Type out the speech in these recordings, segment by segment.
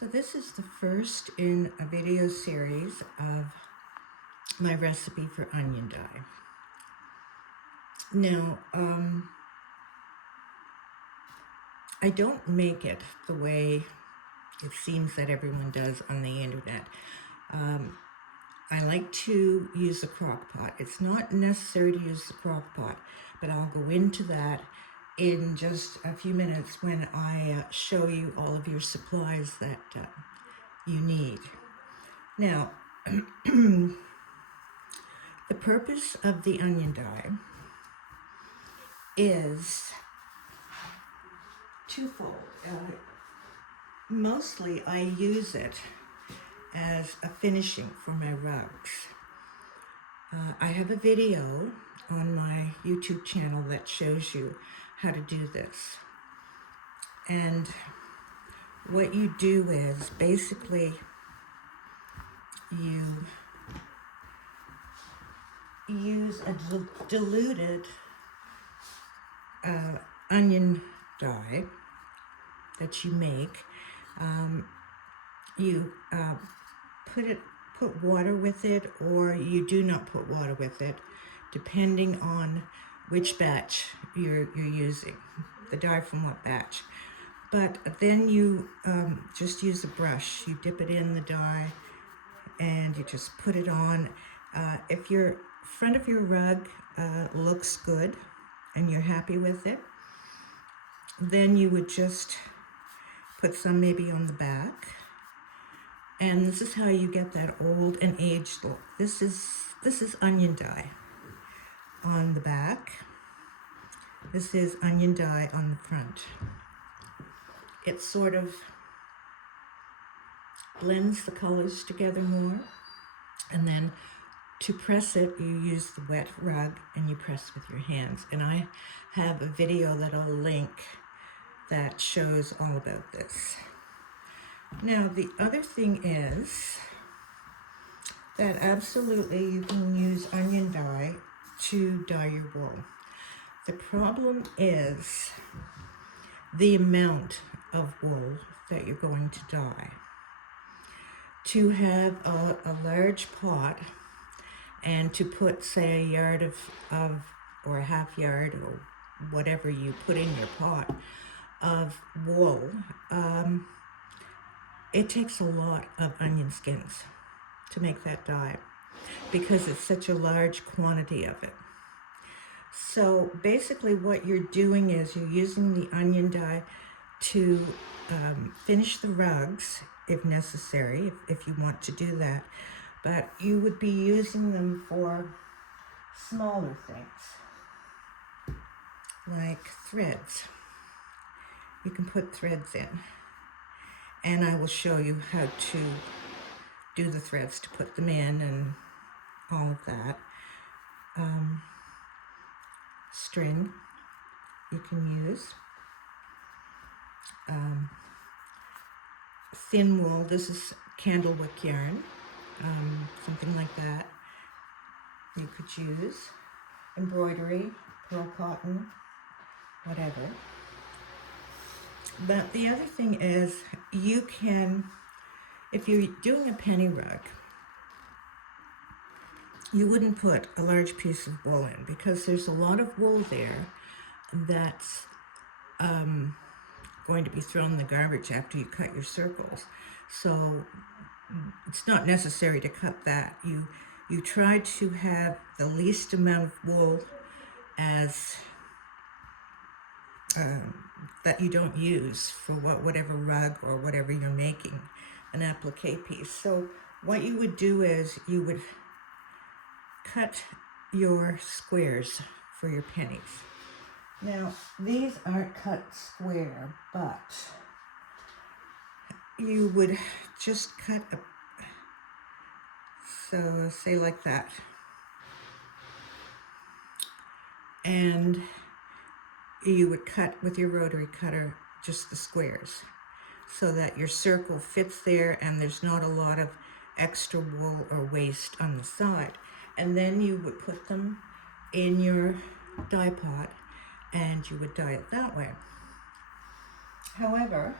So this is the first in a video series of my recipe for onion dye. Now, I don't make it the way it seems that everyone does on the internet. I like to use the crock pot. It's not necessary to use the crock pot, but I'll go into that in just a few minutes when I show you all of your supplies that you need. Now, the purpose of the onion dye is twofold. Mostly I use it as a finishing for my rugs. I have a video on my YouTube channel that shows you how to do this. And what you do is basically you use a diluted onion dye that you make. You put water with it, or you do not put water with it, depending on which batch you're using, the dye from what batch. But then you just use a brush. You dip it in the dye and you just put it on. If your front of your rug looks good and you're happy with it, then you would just put some maybe on the back. And this is how you get that old and aged look. This is onion dye on the back. This is onion dye on the front. It sort of blends the colors together more. And then to press it, you use the wet rug and you press with your hands. And I have a video that I'll link that shows all about this. Now, the other thing is that absolutely you can use onion dye to dye your wool. The problem is the amount of wool that you're going to dye. To have a large pot and to put, say, a yard of or a half yard or whatever you put in your pot of wool, it takes a lot of onion skins to make that dye because it's such a large quantity of it. So basically what you're doing is you're using the onion dye to finish the rugs if necessary, if you want to do that. But you would be using them for smaller things, like threads. You can put threads in. And I will show you how to do the threads, to put them in and all of that. String you can use. Thin wool, this is candlewick yarn, something like that you could use. Embroidery, pearl cotton, whatever. But the other thing is, you can, if you're doing a penny rug, you wouldn't put a large piece of wool in because there's a lot of wool there that's going to be thrown in the garbage after you cut your circles. So it's not necessary to cut that. You try to have the least amount of wool as that you don't use for whatever rug or whatever you're making, an applique piece. So what you would do is you would cut your squares for your pennies. Now, these aren't cut square, but you would just cut so say like that. And you would cut with your rotary cutter just the squares so that your circle fits there and there's not a lot of extra wool or waste on the side. And then you would put them in your dye pot and you would dye it that way. However,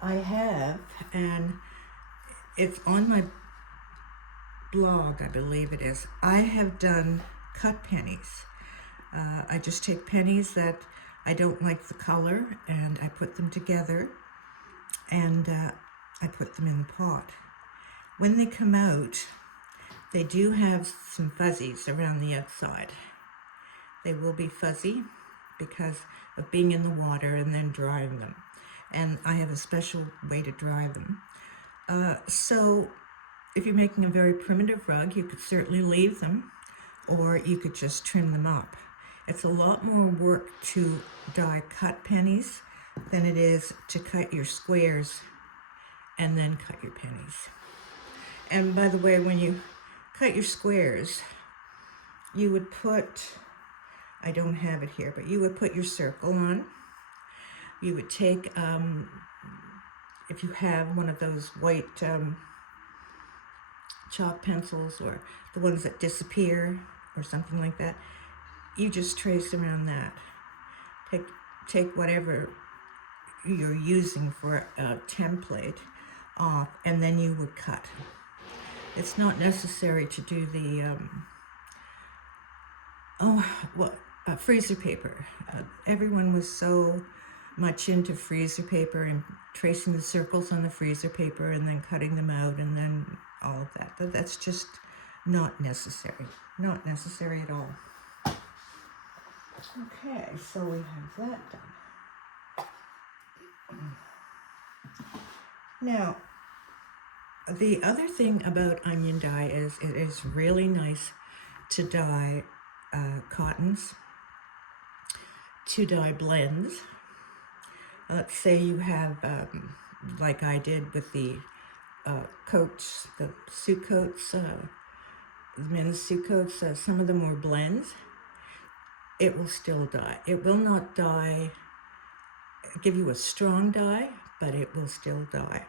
I have, and it's on my blog, I believe it is. I have done cut pennies. I just take pennies that I don't like the color, and I put them together, and I put them in the pot. When they come out, they do have some fuzzies around the outside. They will be fuzzy because of being in the water and then drying them. And I have a special way to dry them. So if you're making a very primitive rug, you could certainly leave them, or you could just trim them up. It's a lot more work to dye cut pennies than it is to cut your squares and then cut your pennies. And by the way, when you cut your squares, you would put, I don't have it here, but you would put your circle on. You would take, if you have one of those white chalk pencils, or the ones that disappear or something like that, you just trace around that. Take whatever you're using for a template off, and then you would cut. It's not necessary to do the freezer paper. Everyone was so much into freezer paper and tracing the circles on the freezer paper and then cutting them out and then all of that. But that's just not necessary. Not necessary at all. Okay, so we have that done. Now, the other thing about onion dye is it is really nice to dye cottons, to dye blends. Let's say you have, like I did with the coats, the suit coats, the men's suit coats, some of them were blends. It will still dye. It will not dye, give you a strong dye, but it will still dye.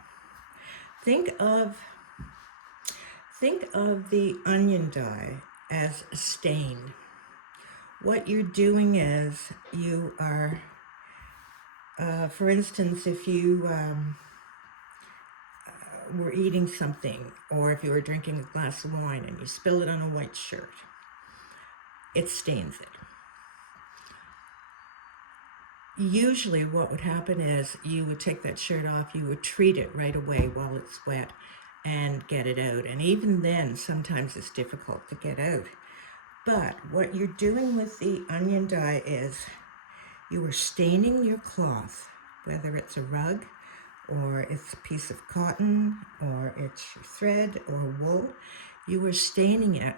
Think of the onion dye as a stain. What you're doing is you are, for instance, if you were eating something, or if you were drinking a glass of wine and you spill it on a white shirt, it stains it. Usually what would happen is you would take that shirt off, you would treat it right away while it's wet and get it out. And even then, sometimes it's difficult to get out. But what you're doing with the onion dye is you are staining your cloth, whether it's a rug or it's a piece of cotton or it's your thread or wool. You are staining it,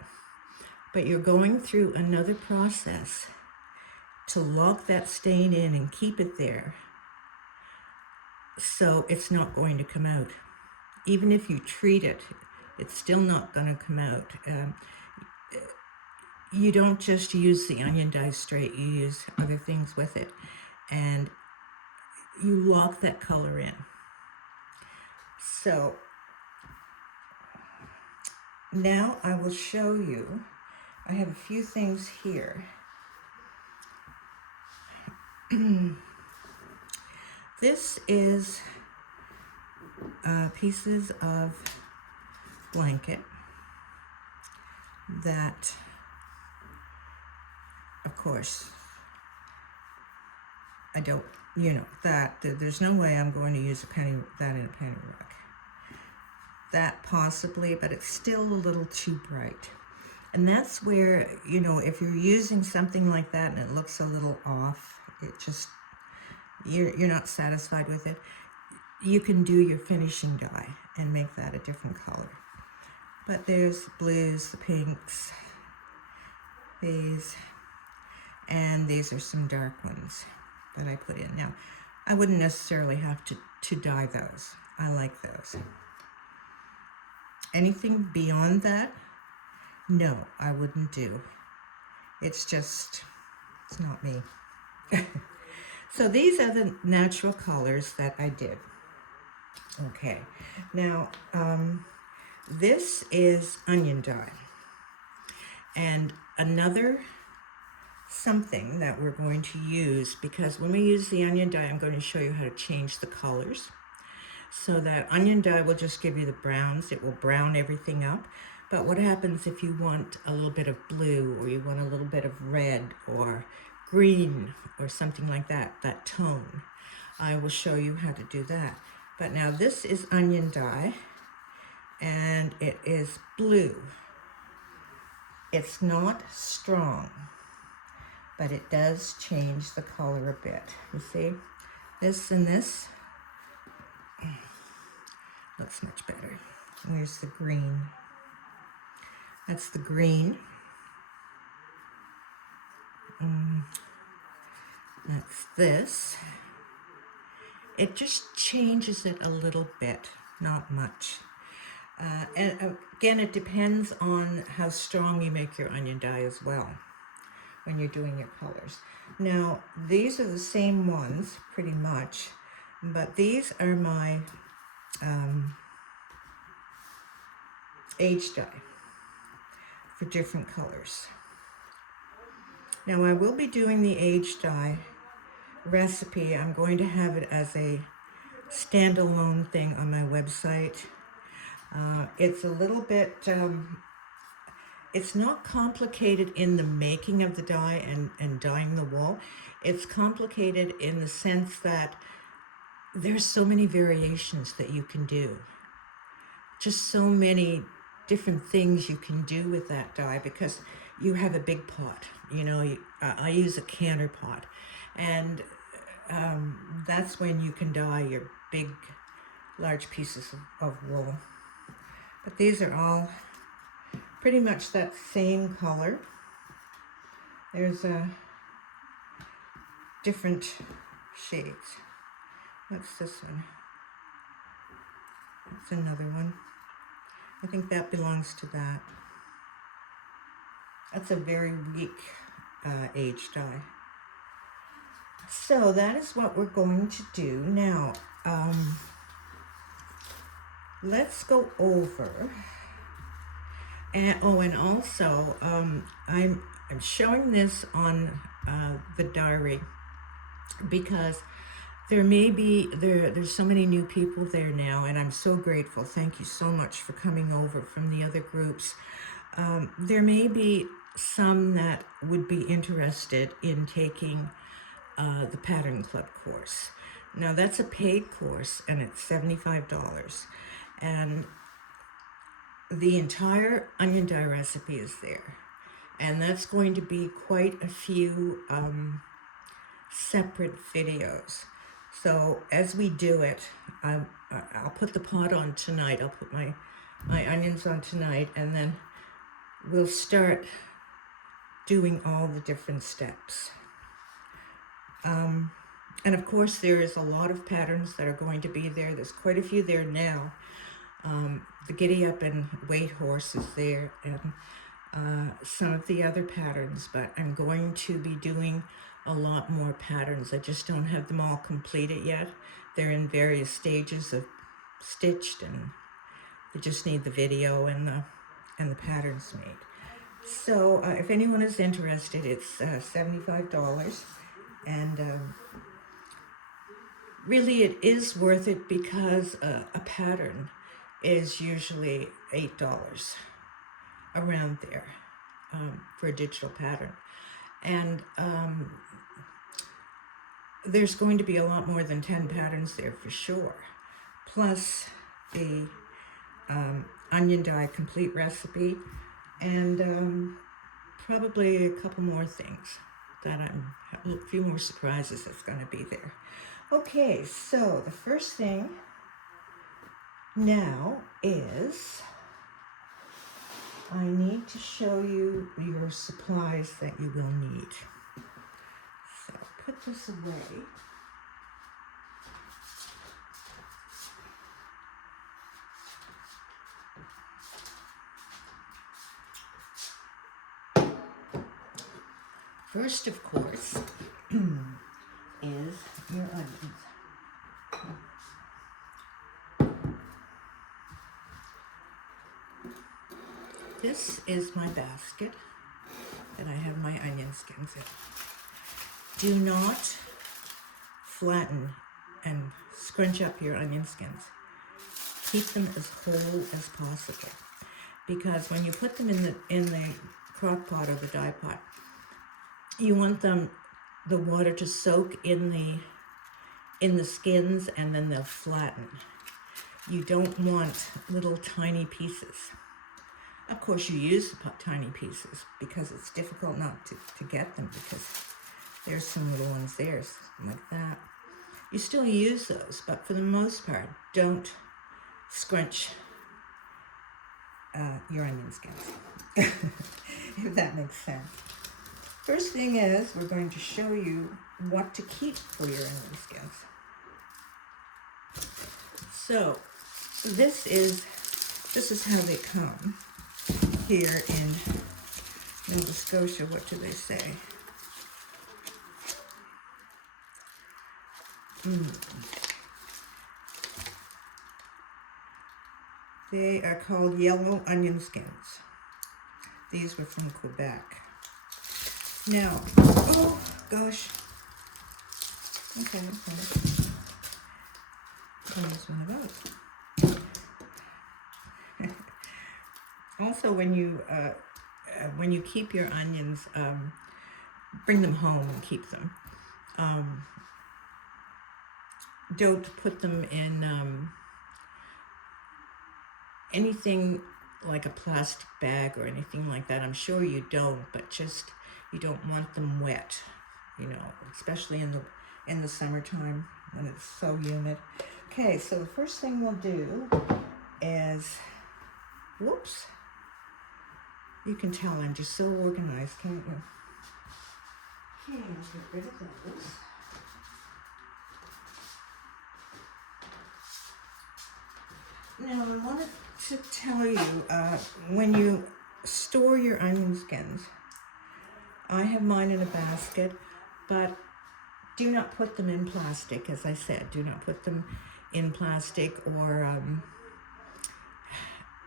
but you're going through another process to lock that stain in and keep it there so it's not going to come out. Even if you treat it, it's still not going to come out. You don't just use the onion dye straight, you use other things with it, and you lock that color in. So now I will show you, I have a few things here. This is pieces of blanket that, of course, I don't, that there's no way I'm going to use that in a penny rug. That possibly, but it's still a little too bright. And that's where, if you're using something like that and it looks a little off, it just, you're not satisfied with it, you can do your finishing dye and make that a different color. But there's the blues, the pinks, these, and these are some dark ones that I put in. Now, I wouldn't necessarily have to dye those. I like those. Anything beyond that, no, I wouldn't do. It's not me. So these are the natural colors that I did. Okay, now this is onion dye. And another something that we're going to use, because when we use the onion dye, I'm going to show you how to change the colors. So that onion dye will just give you the browns. It will brown everything up. But what happens if you want a little bit of blue, or you want a little bit of red or green or something like that, that tone? I will show you how to do that. But now this is onion dye, and it is blue. It's not strong, but it does change the color a bit. You see, this and this looks much better. Where's the green? That's the green. That's this. It just changes it a little bit, not much. And again, it depends on how strong you make your onion dye as well when you're doing your colors. Now, these are the same ones pretty much, but these are my age dye for different colors. Now, I will be doing the age dye recipe. I'm going to have it as a standalone thing on my website. It's a little bit, it's not complicated in the making of the dye and dyeing the wool. It's complicated in the sense that there's so many variations that you can do. Just so many different things you can do with that dye, because you have a big pot. You know, I use a canner pot, and that's when you can dye your big, large pieces of wool. But these are all pretty much that same color. There's different shades. What's this one? That's another one. I think that belongs to that. That's a very weak age dye. So that is what we're going to do now. Let's go over. And also I'm showing this on the diary because there's so many new people there now, and I'm so grateful. Thank you so much for coming over from the other groups. There may be some that would be interested in taking the Pattern Club course. Now, that's a paid course, and it's $75. And the entire onion dye recipe is there. And that's going to be quite a few separate videos. So as we do it, I'll put the pot on tonight. I'll put my onions on tonight, and then we'll start doing all the different steps. And of course, there is a lot of patterns that are going to be there. There's quite a few there now. The Giddy Up and Weight Horse is there, and some of the other patterns, but I'm going to be doing a lot more patterns. I just don't have them all completed yet. They're in various stages of stitched, and they just need the video and the patterns made. So if anyone is interested, it's $75, and really it is worth it, because a pattern is usually $8, around there, for a digital pattern. And there's going to be a lot more than 10 patterns there for sure, plus the onion dye complete recipe, and probably a couple more things that a few more surprises that's going to be there. Okay, so the first thing now is I need to show you your supplies that you will need. So put this away. First, of course, is your onions. This is my basket that I have my onion skins in. Do not flatten and scrunch up your onion skins. Keep them as whole as possible, because when you put them in the crock pot or the dye pot, you want the water to soak in the skins, and then they'll flatten. You don't want little tiny pieces. Of course, you use the tiny pieces because it's difficult not to get them, because there's some little ones there, like that. You still use those, but for the most part, don't scrunch your onion skins, if that makes sense. First thing is, we're going to show you what to keep for your onion skins. So, this is how they come here in Nova Scotia. What do they say? They are called yellow onion skins. These were from Quebec. Now, oh gosh. Okay. Turn this one about. Also, when you keep your onions, bring them home and keep them. Don't put them in anything like a plastic bag or anything like that. I'm sure you don't, but just, you don't want them wet, you know, especially in the summertime when it's so humid. Okay, so the first thing we'll do is, whoops, you can tell I'm just so organized, can't you? Okay, let's get rid of those. Now, I wanted to tell you, when you store your onion skins, I have mine in a basket, but do not put them in plastic, as I said. Do not put them in plastic or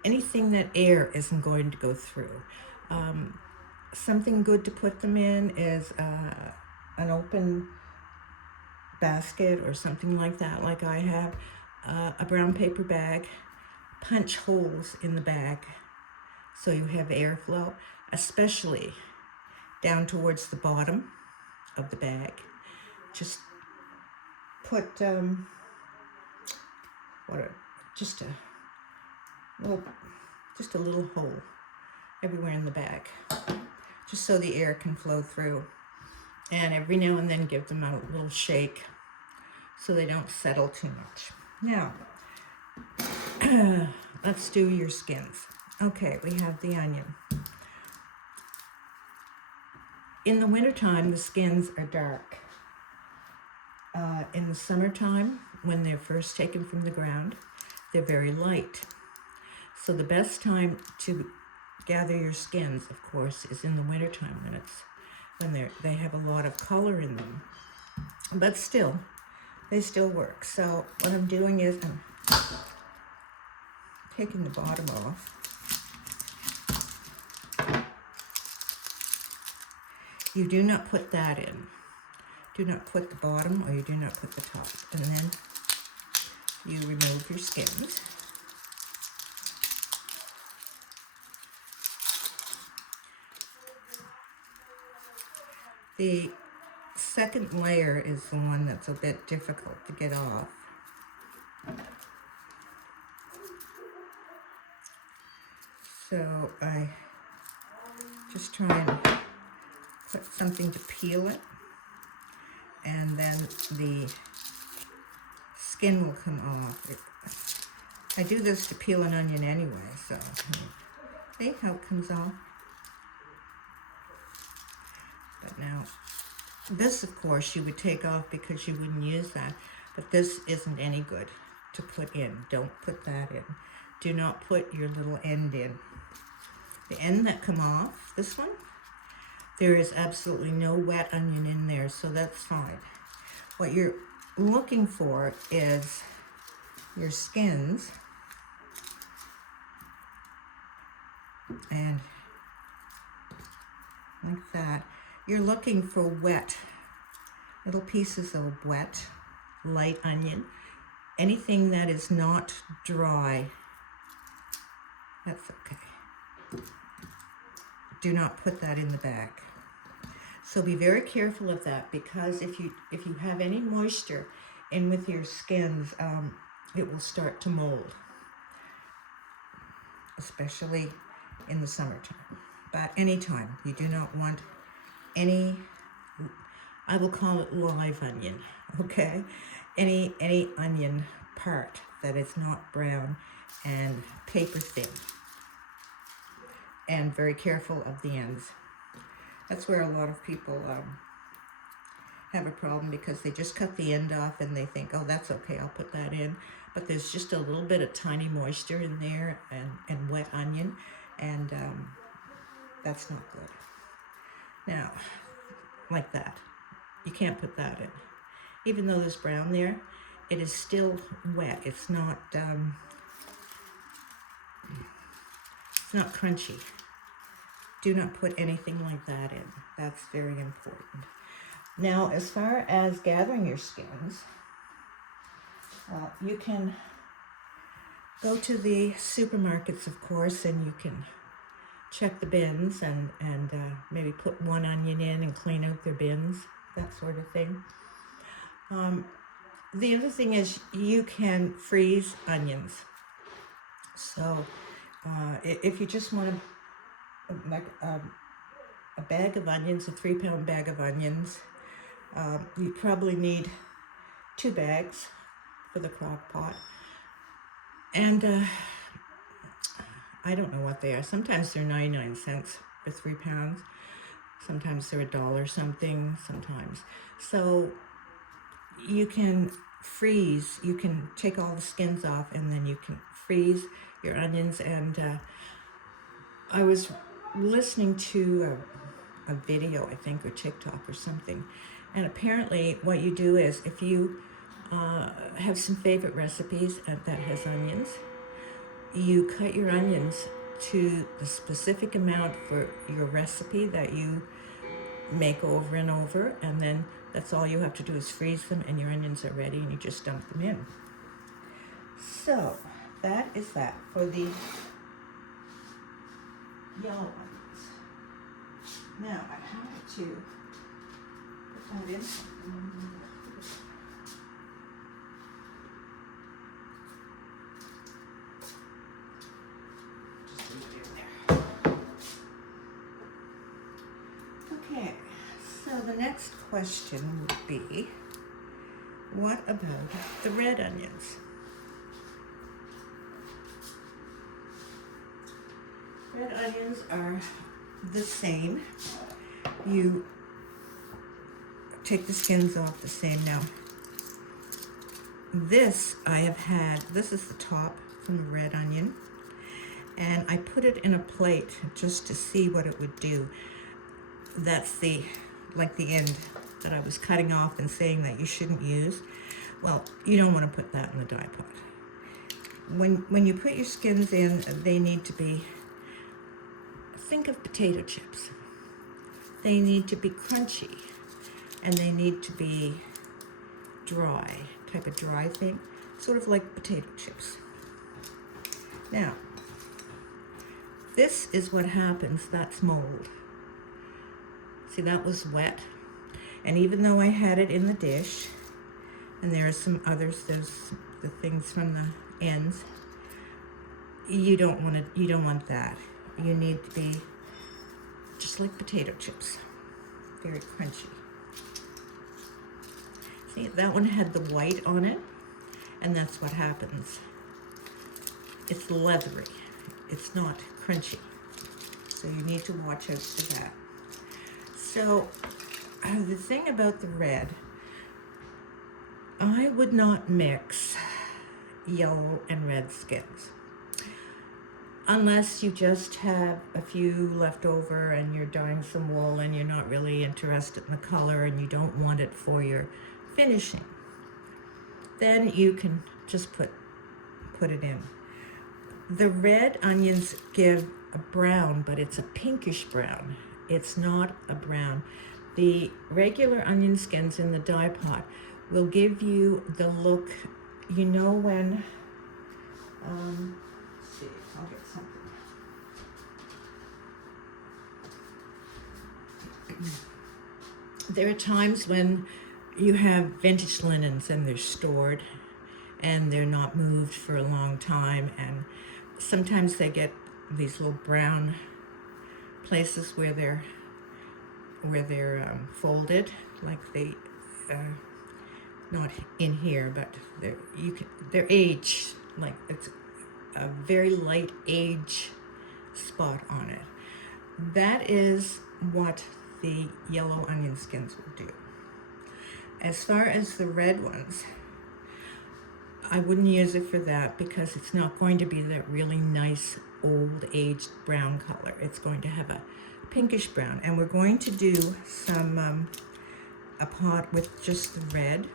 anything that air isn't going to go through. Something good to put them in is an open basket or something like that, like I have. A brown paper bag. Punch holes in the bag so you have airflow, especially down towards the bottom of the bag. Just put just a little hole everywhere in the bag, just so the air can flow through. And every now and then give them a little shake so they don't settle too much. Now, let's do your skins. Okay, we have the onion. In the wintertime, the skins are dark. In the summertime, when they're first taken from the ground, they're very light. So the best time to gather your skins, of course, is in the wintertime when they have a lot of color in them. But still, they still work. So what I'm doing is I'm taking the bottom off. You do not put that in. Do not put the bottom, or you do not put the top. And then you remove your skins. The second layer is the one that's a bit difficult to get off. So I just try and put something to peel it, and then the skin will come off. I do this to peel an onion anyway, so see how it comes off? But now, this of course you would take off because you wouldn't use that, but this isn't any good to put in. Don't put that in. Do not put your little end in. The end that come off, this one, there is absolutely no wet onion in there, so that's fine. What you're looking for is your skins, and like that. You're looking for wet, little pieces of wet, light onion. anything that is not dry, that's okay. Do not put that in the bag. So be very careful of that, because if you have any moisture in with your skins, it will start to mold, especially in the summertime. But anytime, you do not want any, I will call it live onion, okay? Any onion part that is not brown and paper thin. And very careful of the ends. That's where a lot of people have a problem, because they just cut the end off and they think, oh, that's okay, I'll put that in. But there's just a little bit of tiny moisture in there, and wet onion, and that's not good. Now, like that, you can't put that in. Even though there's brown there, it is still wet. It's not crunchy. Do not put anything like that in. That's very important. Now, as far as gathering your skins, you can go to the supermarkets, of course, and you can check the bins and maybe put one onion in and clean out their bins, that sort of thing. The other thing is you can freeze onions. So if you just want to, like a bag of onions, a 3-pound bag of onions, you probably need 2 bags for the crock pot. And I don't know what they are. Sometimes they're 99 cents for 3 pounds. Sometimes they're $1 something, sometimes. So you can freeze, you can take all the skins off, and then you can freeze your onions. And I was listening to a video, I think, or TikTok or something. And apparently what you do is, if you have some favorite recipes that has onions, you cut your onions to the specific amount for your recipe that you make over and over, and then that's all you have to do is freeze them, and your onions are ready, and you just dump them in. So that is that for the yellow onions. Now I have to put that in. Okay, so the next question would be, what about the red onions? Red onions are the same. You take the skins off the same. Now, this I have had, this is the top from the red onion, and I put it in a plate just to see what it would do. That's the end that I was cutting off and saying that you shouldn't use. Well, you don't want to put that in the dye pot. When you put your skins in, they need to be, think of potato chips. They need to be crunchy, and they need to be dry, type of dry thing, sort of like potato chips. Now, this is what happens, that's mold. See, that was wet. And even though I had it in the dish, and there are some others, there's the things from the ends, you don't want that. You need to be just like potato chips, very crunchy. See, that one had the white on it, and that's what happens. It's leathery, it's not crunchy. So you need to watch out for that. So the thing about the red, I would not mix yellow and red skins unless you just have a few left over and you're dyeing some wool and you're not really interested in the color and you don't want it for your finishing. Then you can just put it in. The red onions give a brown, but it's a pinkish brown. It's not a brown. The regular onion skins in the dye pot will give you the look you know when, let's see, I'll get something. There are times when you have vintage linens and they're stored and they're not moved for a long time, and sometimes they get these little brown places where they're folded, like they not in here, but they're age, like it's a very light age spot on it. That is what the yellow onion skins will do. As far as the red ones, I wouldn't use it for that because it's not going to be that really nice old aged brown color. It's going to have a pinkish brown, and we're going to do some a pot with just the red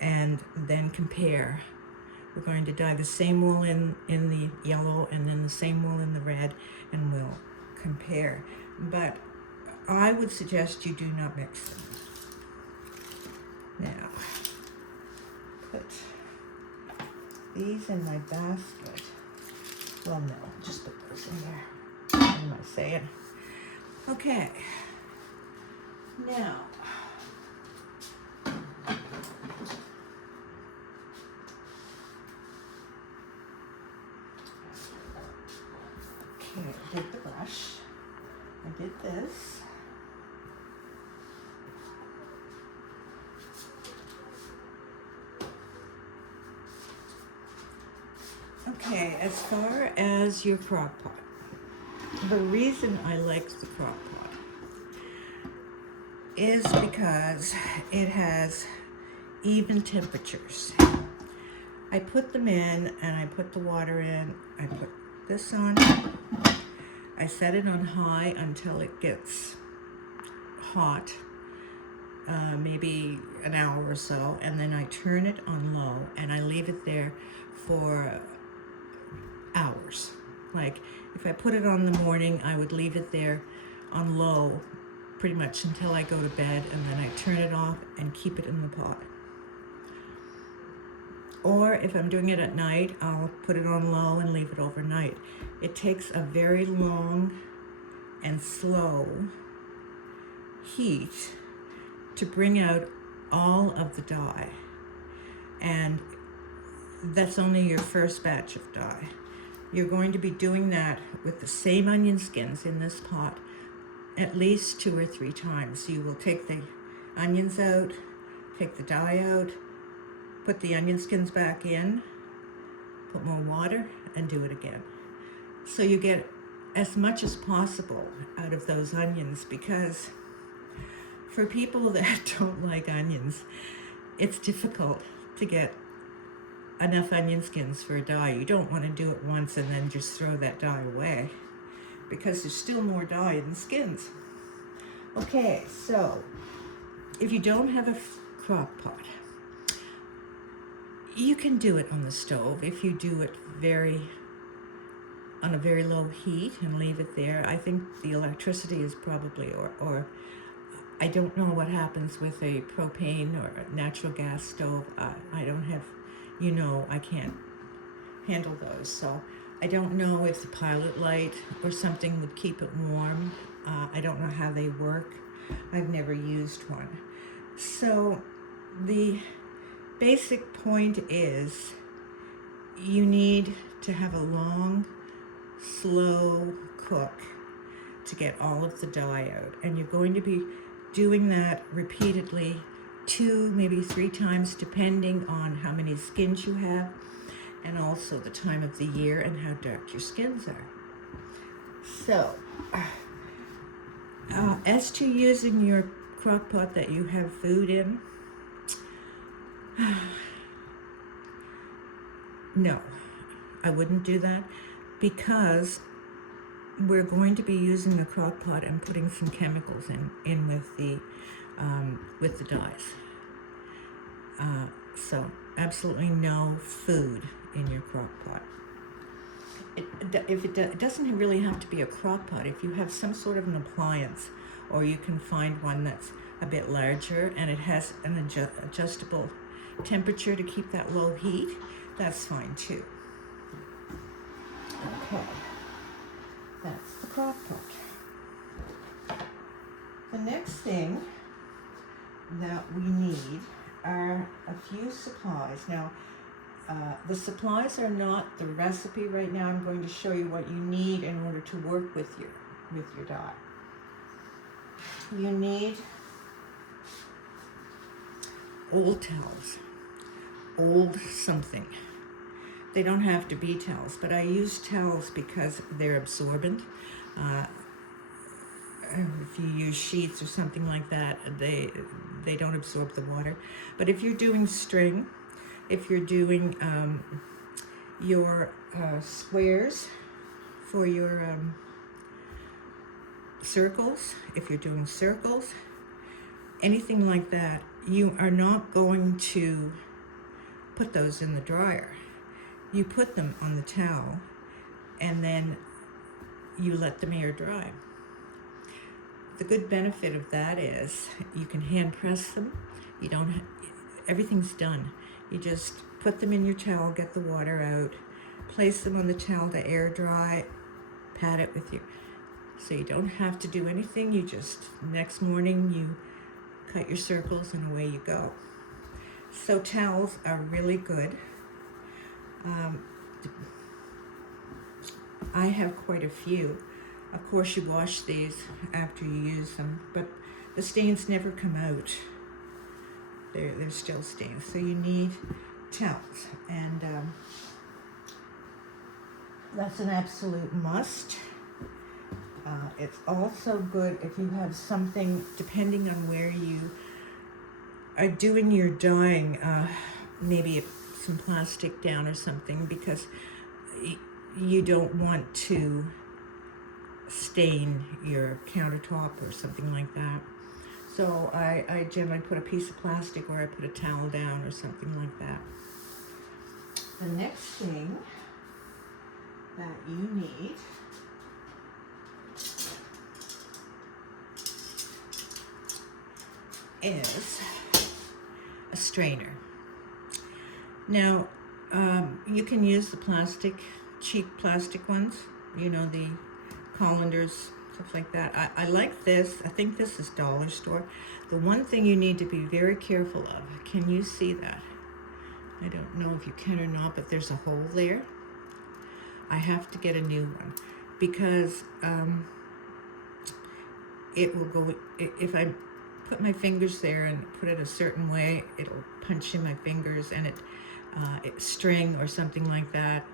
and then compare. We're going to dye the same wool in the yellow and then the same wool in the red, and we'll compare. But I would suggest you do not mix them. Now, put these in my basket. Well, no, just put those in there. What am I saying? Okay. Now, okay, I did the brush. I did this. Okay, as far as your crock pot, the reason I like the crock pot is because it has even temperatures. I put them in and I put the water in, I put this on, I set it on high until it gets hot, maybe an hour or so, and then I turn it on low and I leave it there for hours. Like if I put it on in the morning, I would leave it there on low pretty much until I go to bed, and then I turn it off and keep it in the pot. Or if I'm doing it at night, I'll put it on low and leave it overnight. It takes a very long and slow heat to bring out all of the dye, and that's only your first batch of dye. You're going to be doing that with the same onion skins in this pot at least 2 or 3 times. You will take the onions out, take the dye out, put the onion skins back in, put more water, and do it again. So you get as much as possible out of those onions, because for people that don't like onions, it's difficult to get enough onion skins for a dye. You don't want to do it once and then just throw that dye away, because there's still more dye in the skins. Okay, so if you don't have a crock pot, you can do it on the stove if you do it on a very low heat and leave it there. I think the electricity is probably, or I don't know what happens with a propane or a natural gas stove. I don't have, I can't handle those. So I don't know if the pilot light or something would keep it warm. I don't know how they work. I've never used one. So the basic point is you need to have a long, slow cook to get all of the dye out. And you're going to be doing that repeatedly 2, maybe 3 times, depending on how many skins you have, and also the time of the year and how dark your skins are. So, as to using your crock pot that you have food in, no, I wouldn't do that, because we're going to be using the crock pot and putting some chemicals in with the dyes. So absolutely no food in your crock pot. It doesn't really have to be a crock pot. If you have some sort of an appliance, or you can find one that's a bit larger and it has an adjustable temperature to keep that low heat, that's fine too. Okay, that's the crock pot. The next thing that we need are a few supplies. Now, the supplies are not the recipe right now. I'm going to show you what you need in order to work with your dye. You need old towels, old something. They don't have to be towels, but I use towels because they're absorbent. If you use sheets or something like that, they don't absorb the water. But if you're doing string, if you're doing your squares for your circles, if you're doing circles, anything like that, you are not going to put those in the dryer. You put them on the towel and then you let them air dry. The good benefit of that is you can hand press them. You don't, everything's done. You just put them in your towel, get the water out, place them on the towel to air dry, pat it with you. So you don't have to do anything. You just, next morning, you cut your circles and away you go. So towels are really good. I have quite a few. Of course, you wash these after you use them, but the stains never come out. They're still stains. So you need towels, and that's an absolute must. It's also good if you have something, depending on where you are doing your dyeing, maybe some plastic down or something, because you don't want to stain your countertop or something like that. So I generally put a piece of plastic, or I put a towel down or something like that. The next thing that you need is a strainer. Now, you can use the plastic, cheap plastic ones, you know, the colanders, stuff like that. I like this. I think this is dollar store. The one thing you need to be very careful of, can you see that? I don't know if you can or not, but there's a hole there. I have to get a new one because it will go, if I put my fingers there and put it a certain way, it'll punch in my fingers, and it's string or something like that.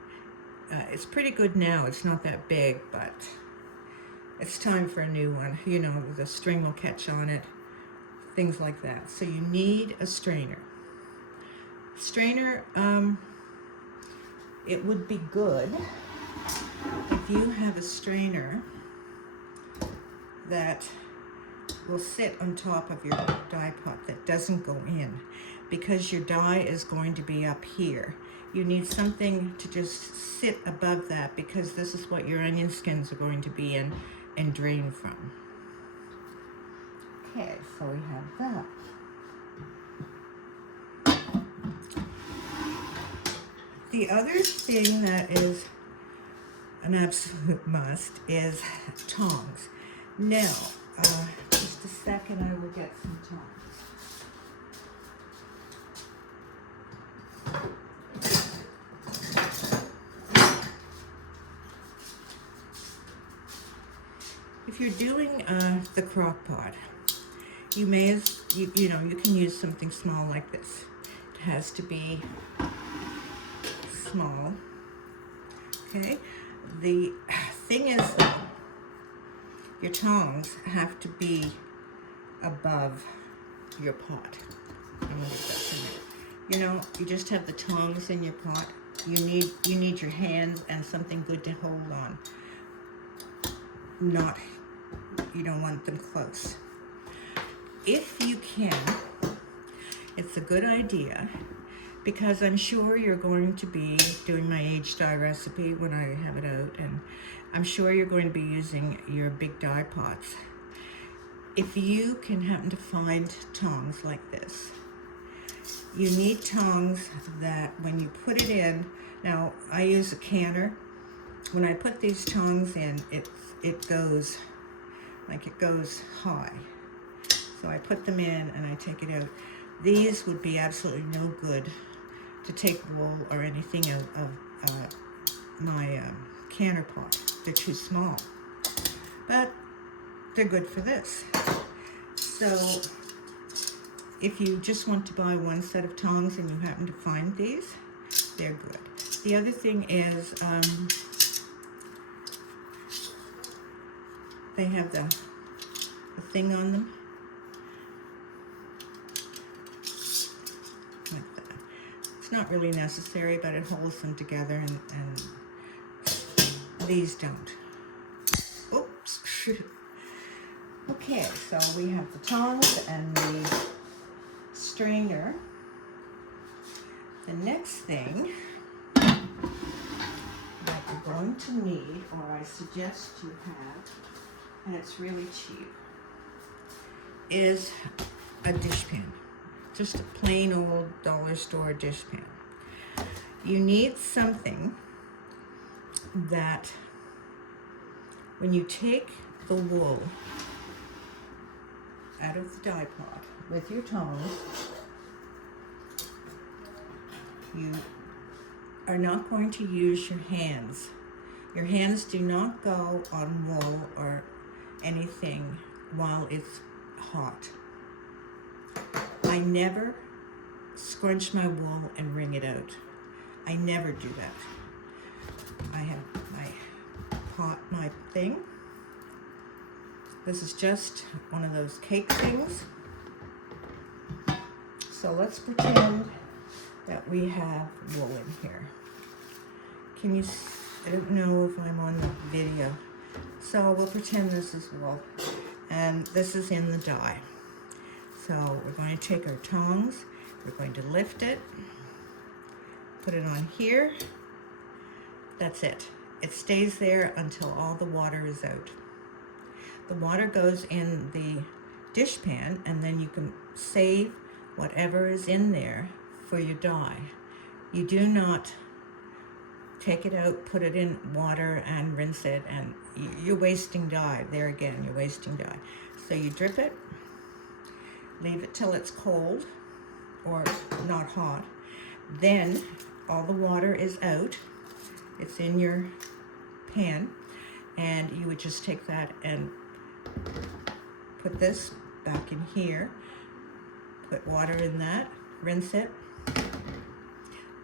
It's pretty good now. It's not that big, but it's time for a new one. You know, the string will catch on it, things like that. So you need a strainer. Strainer, it would be good if you have a strainer that will sit on top of your dye pot, that doesn't go in, because your dye is going to be up here. You need something to just sit above that, because this is what your onion skins are going to be in and drain from. Okay, so we have that. The other thing that is an absolute must is tongs. Now, just a second, I will get some tongs. If you're doing the crock pot, you may, you know, you can use something small like this. It has to be small. Okay. The thing is, though, your tongs have to be above your pot. I'm gonna get that in there. You know, you just have the tongs in your pot. You need your hands and something good to hold on. You don't want them close. If you can, it's a good idea, because I'm sure you're going to be doing my aged dye recipe when I have it out, and I'm sure you're going to be using your big dye pots. If you can happen to find tongs like this, You need tongs that when you put it in, now I use a canner. When I put these tongs in, it goes high. So I put them in and I take it out. These would be absolutely no good to take wool or anything out of my canner pot. They're too small. But they're good for this. So if you just want to buy one set of tongs and you happen to find these, they're good. The other thing is they have the thing on them. Like that. It's not really necessary, but it holds them together, and these don't. Oops. Okay, so we have the tongs and the strainer. The next thing that you're going to need, or I suggest you have, and it's really cheap, is a dishpan. Just a plain old dollar store dishpan. You need something that when you take the wool out of the dye pot with your tongs, you are not going to use your hands. Your hands do not go on wool or anything while it's hot. I never scrunch my wool and wring it out. I never do that. I have my pot, my thing. This is just one of those cake things. So let's pretend that we have wool in here. Can you, I don't know if I'm on the video. So we'll pretend this is wool. And this is in the dye. So we're going to take our tongs, we're going to lift it, put it on here. That's it. It stays there until all the water is out. The water goes in the dishpan, and then you can save whatever is in there for your dye. You do not take it out, put it in water and rinse it, and you're wasting dye. There again, you're wasting dye. So you drip it, leave it till it's cold or not hot. Then all the water is out. It's in your pan, and you would just take that and put this back in here, put water in that, rinse it.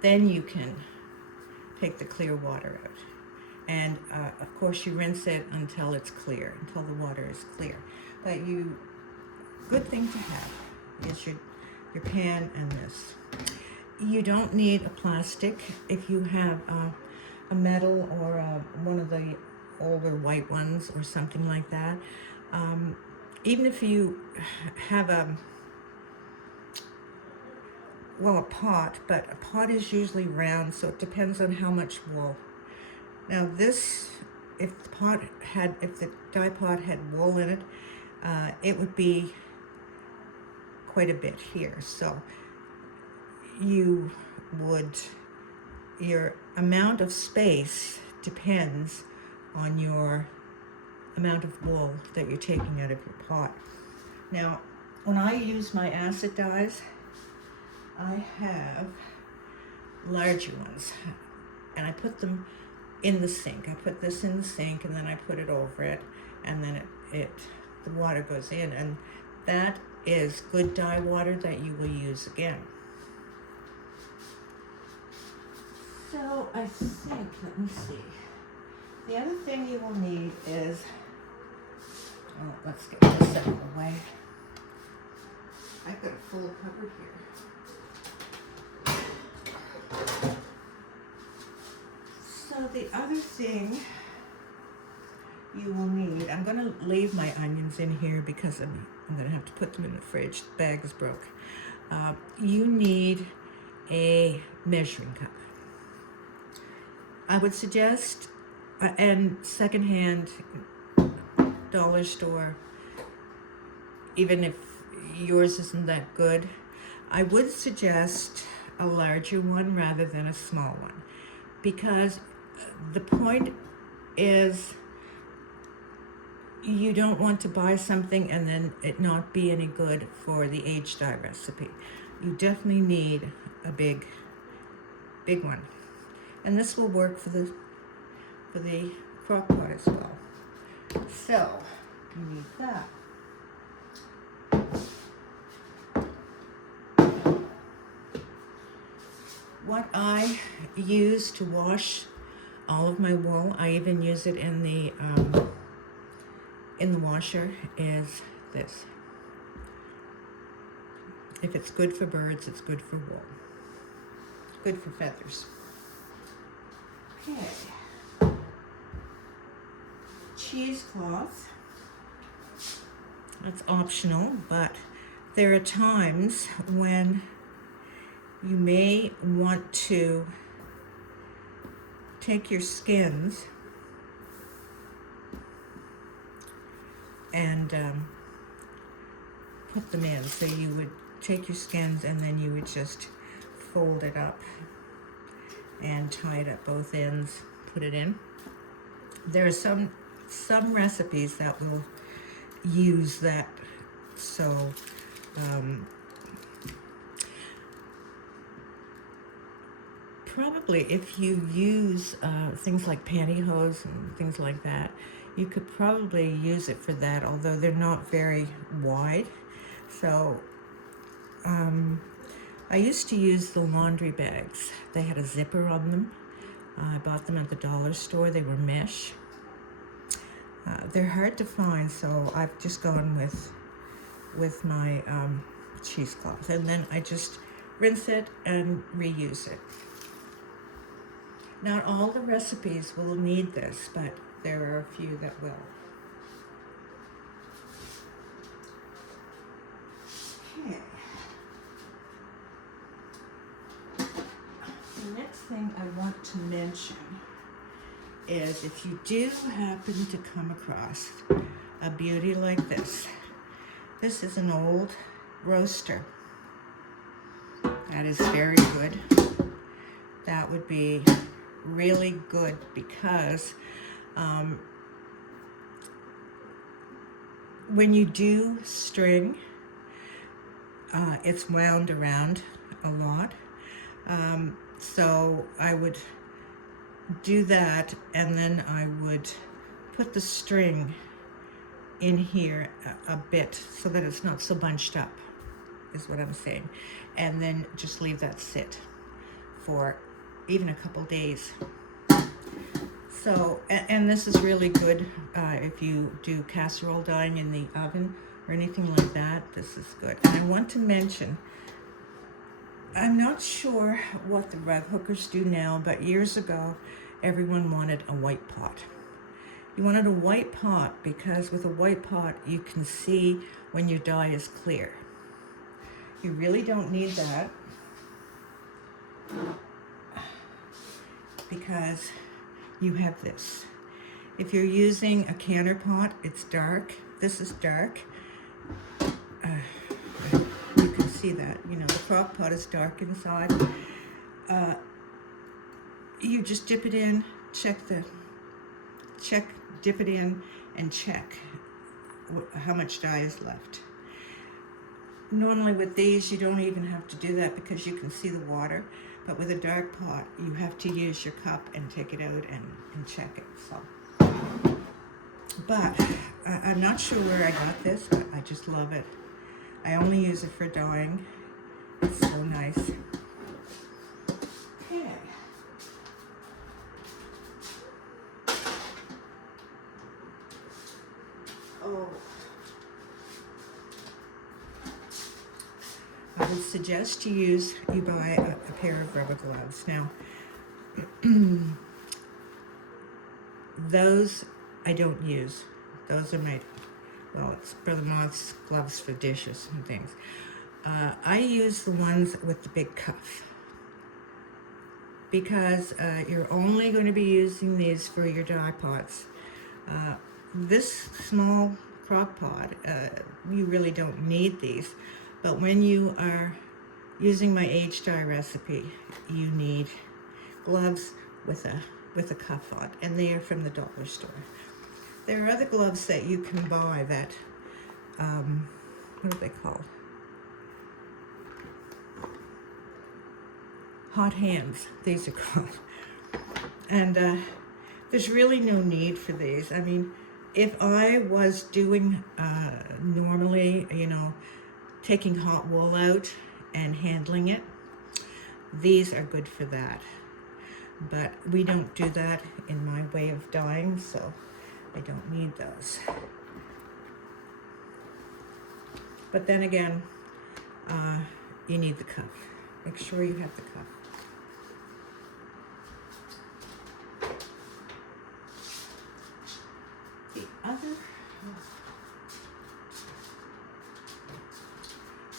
Then you can take the clear water out. And of course you rinse it until it's clear, until the water is clear. But good thing to have is your pan and this. You don't need a plastic. If you have a metal or one of the older white ones or something like that, even if you have a pot, but a pot is usually round, so it depends on how much wool. Now this, if the dye pot had wool in it, it would be quite a bit here. So your amount of space depends on your amount of wool that you're taking out of your pot. Now, when I use my acid dyes, I have larger ones, and I put them in the sink. I put this in the sink, and then I put it over it, and then the water goes in, and that is good dye water that you will use again. So I think, let me see. The other thing you will need is, let's get this out of the way. I've got a full cupboard here. So the other thing you will need, I'm going to leave my onions in here because I'm going to have to put them in the fridge. The bag is broke. You need a measuring cup. I would suggest, and secondhand dollar store, even if yours isn't that good, I would suggest a larger one rather than a small one, because the point is you don't want to buy something and then it not be any good for the aged dye recipe. You definitely need a big one, and this will work for the crock pot as well. So you need that. What I use to wash all of my wool, I even use it in the washer, is this. If it's good for birds, it's good for wool. Good for feathers. Okay. Cheesecloth. That's optional, but there are times when you may want to take your skins and put them in. So you would take your skins and then you would just fold it up and tie it at both ends, put it in. There are some recipes that will use that. So probably if you use things like pantyhose and things like that, you could probably use it for that, although they're not very wide. So I used to use the laundry bags. They had a zipper on them. I bought them at the dollar store. They were mesh. They're hard to find, so I've just gone with my cheesecloth, and then I just rinse it and reuse it. Not all the recipes will need this, but there are a few that will. Okay. The next thing I want to mention is if you do happen to come across a beauty like this. This is an old roaster. That is very good. That would be really good because when you do string, it's wound around a lot. So I would do that, and then I would put the string in here a bit so that it's not so bunched up, is what I'm saying. And then just leave that sit for even a couple days. So, and this is really good if you do casserole dyeing in the oven or anything like that. This is good. And I want to mention, I'm not sure what the rug hookers do now, but years ago, everyone wanted a white pot. You wanted a white pot because with a white pot, you can see when your dye is clear. You really don't need that because you have this. If you're using a canner pot, it's dark. This is dark. You can see that, you know, the crock pot is dark inside. You just dip it in, dip it in and check how much dye is left. Normally with these, you don't even have to do that because you can see the water. But with a dark pot, you have to use your cup and take it out and check it. So, but I'm not sure where I got this, but I just love it. I only use it for dyeing. It's so nice. Okay. Oh. I would suggest you buy a pair of rubber gloves. Now, those I don't use. Those are it's Brother Moth's gloves for dishes and things. I use the ones with the big cuff because you're only going to be using these for your dye pots. This small crock pot, you really don't need these. But when you are using my H-dye recipe, you need gloves with a cuff on, and they are from the dollar store. There are other gloves that you can buy that, what are they called? Hot hands, these are called. And there's really no need for these. I mean, if I was doing normally, you know, taking hot wool out and handling it, these are good for that. But we don't do that in my way of dyeing, so I don't need those. But then again, you need the cuff. Make sure you have the cuff.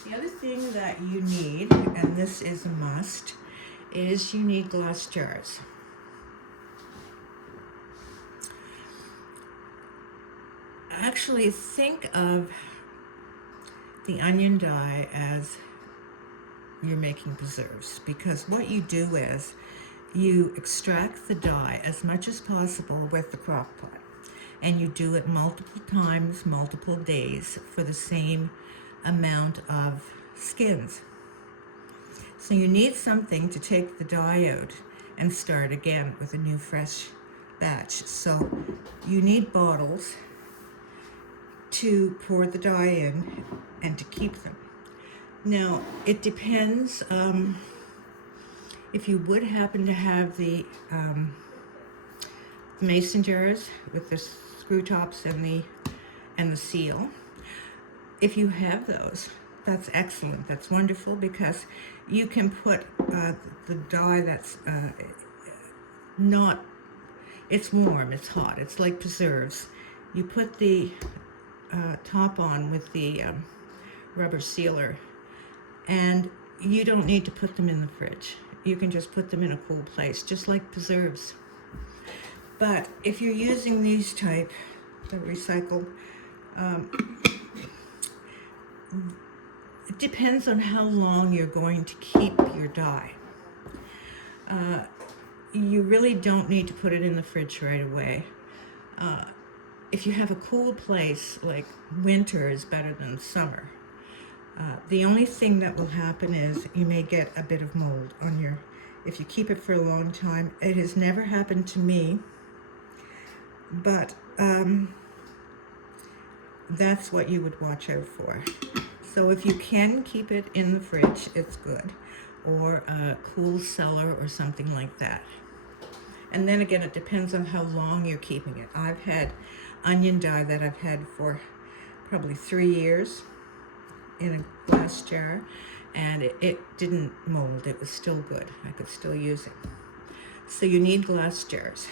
The other thing that you need, and this is a must, is you need glass jars. Actually, think of the onion dye as you're making preserves, because what you do is you extract the dye as much as possible with the crock pot, and you do it multiple times, multiple days for the same amount of skins. So you need something to take the dye out and start again with a new fresh batch. So you need bottles to pour the dye in and to keep them. Now, it depends, if you would happen to have the mason jars with the screw tops and the seal. If you have those, that's excellent. That's wonderful, because you can put the dye that's not, it's warm, it's hot, it's like preserves. You put the top on with the rubber sealer, and you don't need to put them in the fridge. You can just put them in a cool place, just like preserves. But if you're using these type, the recycled, it depends on how long you're going to keep your dye. You really don't need to put it in the fridge right away. If you have a cool place, like winter is better than summer. The only thing that will happen is you may get a bit of mold on your, if you keep it for a long time. It has never happened to me, but that's what you would watch out for. So if you can keep it in the fridge, it's good, or a cool cellar or something like that. And then again, it depends on how long you're keeping it. I've had onion dye that I've had for probably 3 years in a glass jar, and it didn't mold. It was still good. I could still use it. So you need glass jars.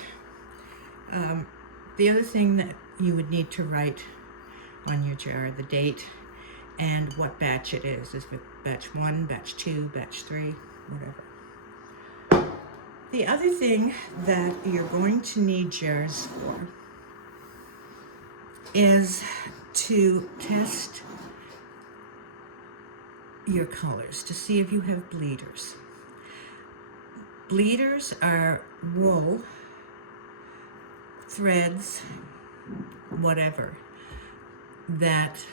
The other thing that you would need to write on your jar, the date and what batch it is it batch 1, batch 2, batch 3, whatever. The other thing that you're going to need jars for is to test your colors to see if you have bleeders. Bleeders are wool, threads, whatever, that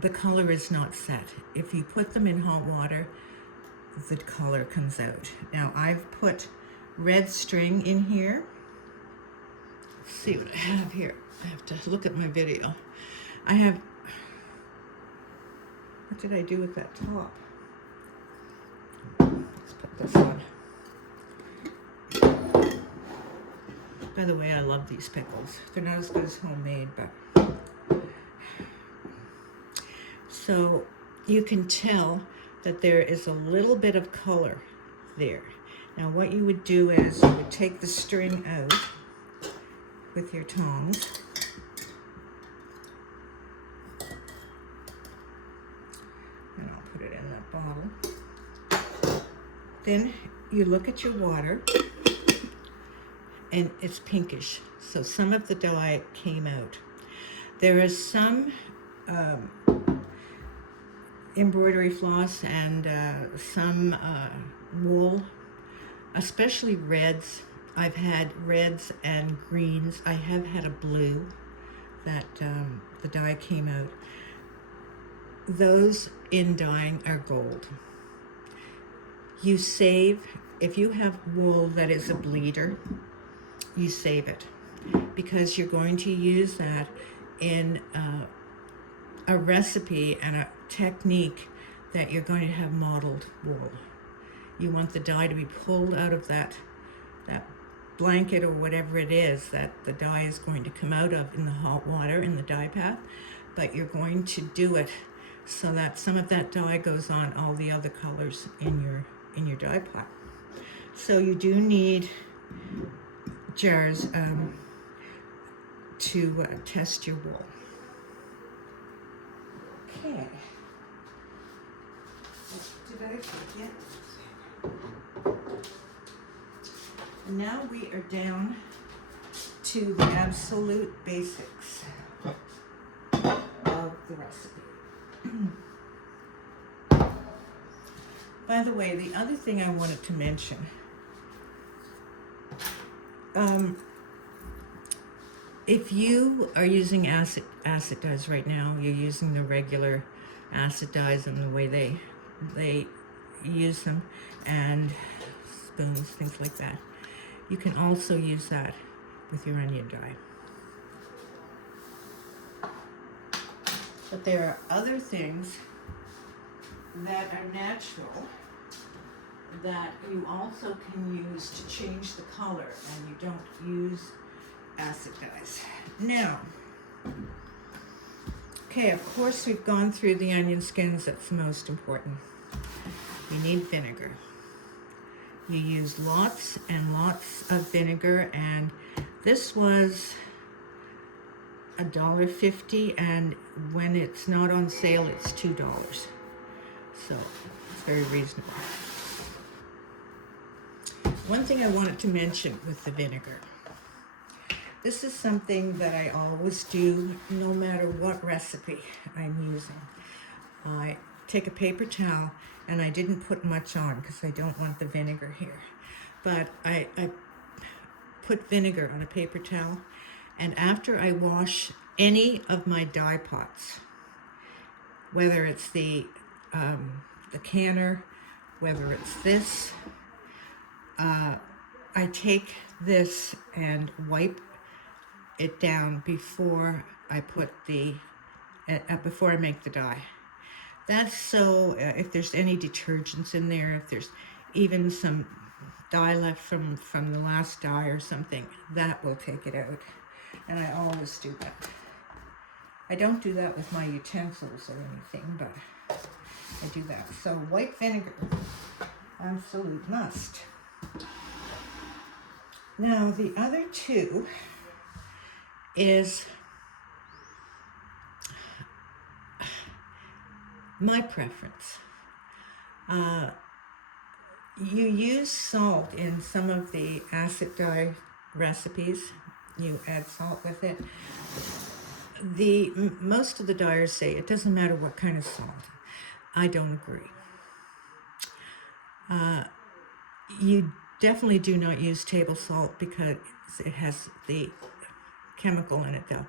the color is not set. If you put them in hot water, the color comes out. Now, I've put red string in here. Let's see what I have here. I have to look at my video. I have, what did I do with that top? Let's put this on. By the way, I love these pickles. They're not as good as homemade, but. So you can tell that there is a little bit of color there. Now what you would do is you would take the string out with your tongs. And I'll put it in that bottle. Then you look at your water, and it's pinkish. So some of the dye came out. There is some embroidery floss and some wool, especially reds. I've had reds and greens. I have had a blue that the dye came out. Those in dyeing are gold. You save, if you have wool that is a bleeder, you save it because you're going to use that in a recipe and a technique that you're going to have mottled wool. You want the dye to be pulled out of that blanket or whatever it is that the dye is going to come out of in the hot water in the dye bath, but you're going to do it so that some of that dye goes on all the other colors in your dye pot. So you do need jars to test your wool. Okay. Did I forget? And now we are down to the absolute basics of the recipe. By the way, the other thing I wanted to mention, if you are using acid dyes right now, you're using the regular acid dyes and the way they use them, and spoons, things like that. You can also use that with your onion dye. But there are other things that are natural that you also can use to change the color, and you don't use acid dyes. Now, okay, of course we've gone through the onion skins. That's the most important. You need vinegar. You use lots and lots of vinegar, and this was $1.50, and when it's not on sale, it's $2. So it's very reasonable. One thing I wanted to mention with the vinegar. This is something that I always do no matter what recipe I'm using. I take a paper towel, and I didn't put much on because I don't want the vinegar here. But I put vinegar on a paper towel, and after I wash any of my dye pots, whether it's the canner, whether it's this, I take this and wipe it down before I put before I make the dye. That's so if there's any detergents in there, if there's even some dye left from the last dye or something, that will take it out. And I always do that. I don't do that with my utensils or anything, but I do that. So white vinegar, absolute must. Now the other two is my preference. You use salt in some of the acid dye recipes. You add salt with it. Most of the dyers say it doesn't matter what kind of salt. I don't agree. You definitely do not use table salt because it has the chemical in it, the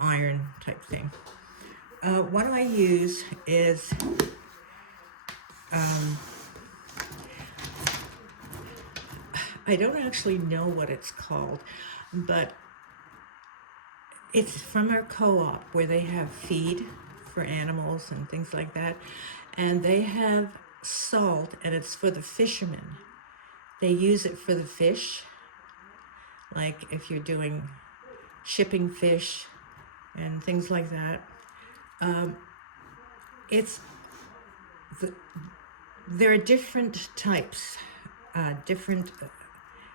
iron type thing. What I use is I don't actually know what it's called, but it's from our co-op where they have feed for animals and things like that, and they have salt, and it's for the fishermen. They use it for the fish, like if you're doing shipping fish and things like that. There are different types,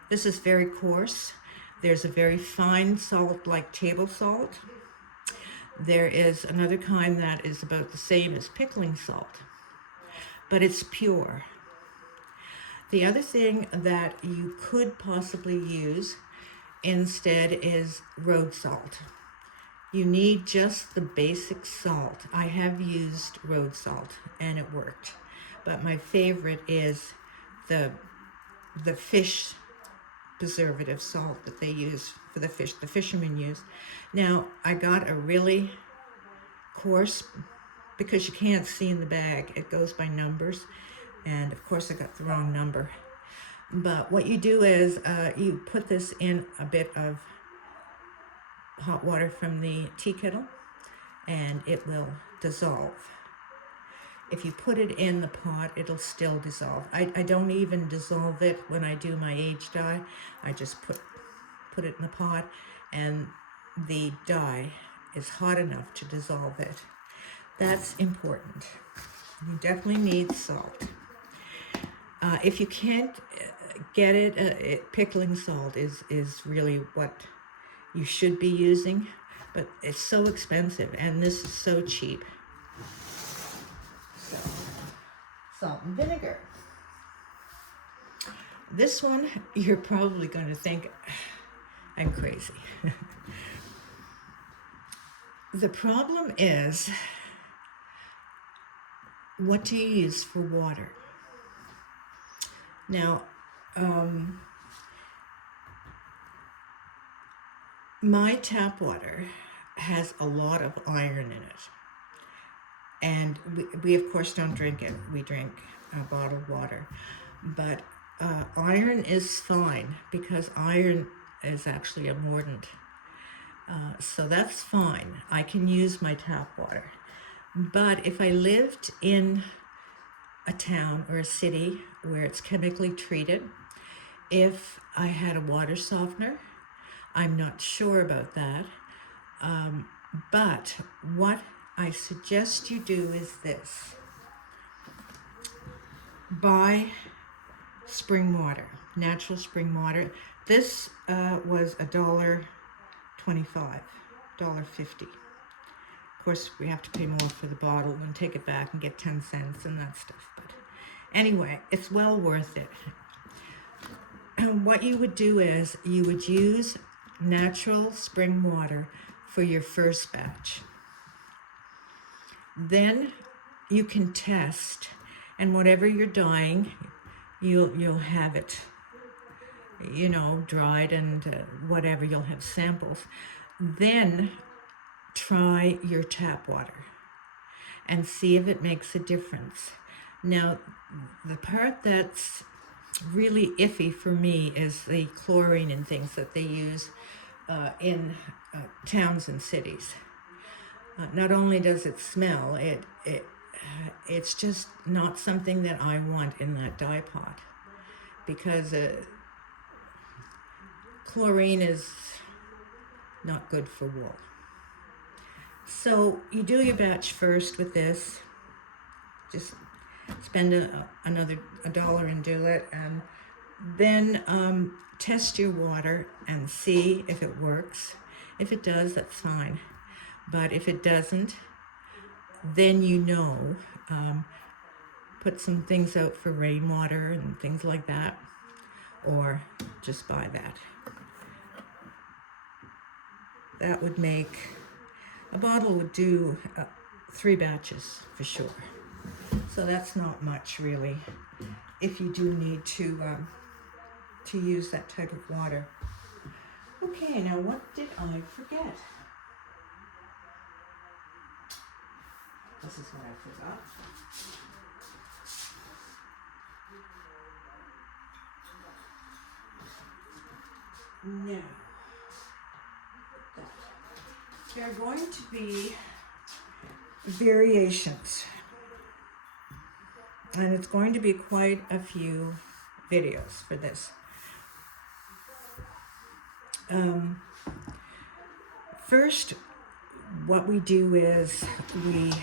this is very coarse. There's a very fine salt like table salt. There is another kind that is about the same as pickling salt, but it's pure. The other thing that you could possibly use instead is road salt. You need just the basic salt. I have used road salt and it worked, but my favorite is the fish preservative salt that they use for the fish, the fishermen use. Now, I got a really coarse, because you can't see in the bag, it goes by numbers, and of course I got the wrong number. But what you do is you put this in a bit of hot water from the tea kettle, and it will dissolve. If you put it in the pot, it'll still dissolve. I don't even dissolve it when I do my age dye. I just put it in the pot, and the dye is hot enough to dissolve it. That's important. You definitely need salt. If you can't get it, pickling salt is really what you should be using, but it's so expensive, and this is so cheap. So, salt and vinegar. This one, you're probably going to think I'm crazy. The problem is, what do you use for water? Now, my tap water has a lot of iron in it. And we of course don't drink it. We drink bottled water. But iron is fine, because iron is actually a mordant. So that's fine. I can use my tap water. But if I lived in a town or a city where it's chemically treated, if I had a water softener, I'm not sure about that. But what I suggest you do is this. Buy spring water, natural spring water. This was $1.25, $1.50. Of course, we have to pay more for the bottle and take it back and get 10 cents and that stuff. But anyway, it's well worth it. And what you would do is you would use natural spring water for your first batch. Then you can test, and whatever you're dyeing, you'll have it, dried and whatever. You'll have samples. Then try your tap water and see if it makes a difference. Now, the part that's really iffy for me is the chlorine and things that they use in towns and cities. Not only does it smell, it's just not something that I want in that dye pot, because chlorine is not good for wool. So you do your batch first with this. Just spend another $1 and do it, and then test your water and see if it works. If it does, that's fine. But if it doesn't, then put some things out for rainwater and things like that, or just buy that. That would make, a bottle would do 3 batches for sure. So that's not much really, if you do need to use that type of water. Okay, now what did I forget? This is what I forgot. Now, there are going to be variations, and it's going to be quite a few videos for this. First, what we do is we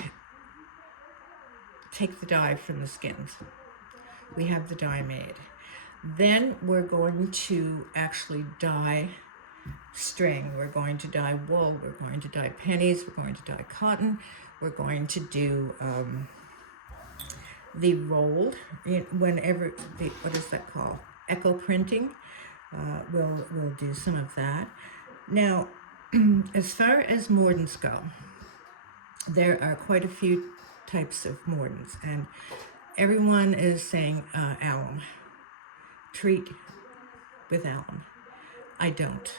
take the dye from the skins. We have the dye made. Then we're going to actually dye string. We're going to dye wool. We're going to dye pennies. We're going to dye cotton. We're going to do the rolled, whenever what is that called? Eco printing. We'll do some of that. Now, as far as mordants go, there are quite a few types of mordants, and everyone is saying alum. Treat with alum. I don't.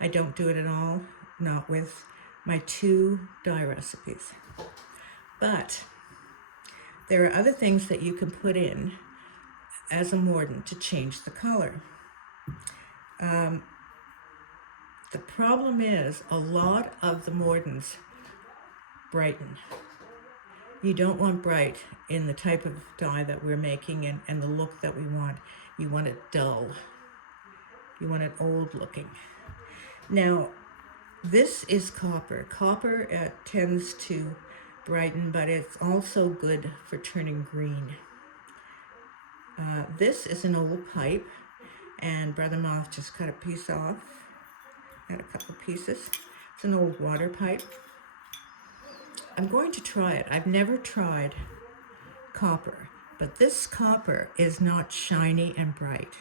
I don't do it at all, not with my 2 dye recipes. But there are other things that you can put in as a mordant to change the color. The problem is a lot of the mordants brighten. You don't want bright in the type of dye that we're making and the look that we want. You want it dull. You want it old looking. Now, this is copper. Copper tends to brighten, but it's also good for turning green. This is an old pipe, and Brother Moth just cut a piece off. Got a couple pieces. It's an old water pipe. I'm going to try it. I've never tried copper, but this copper is not shiny and bright.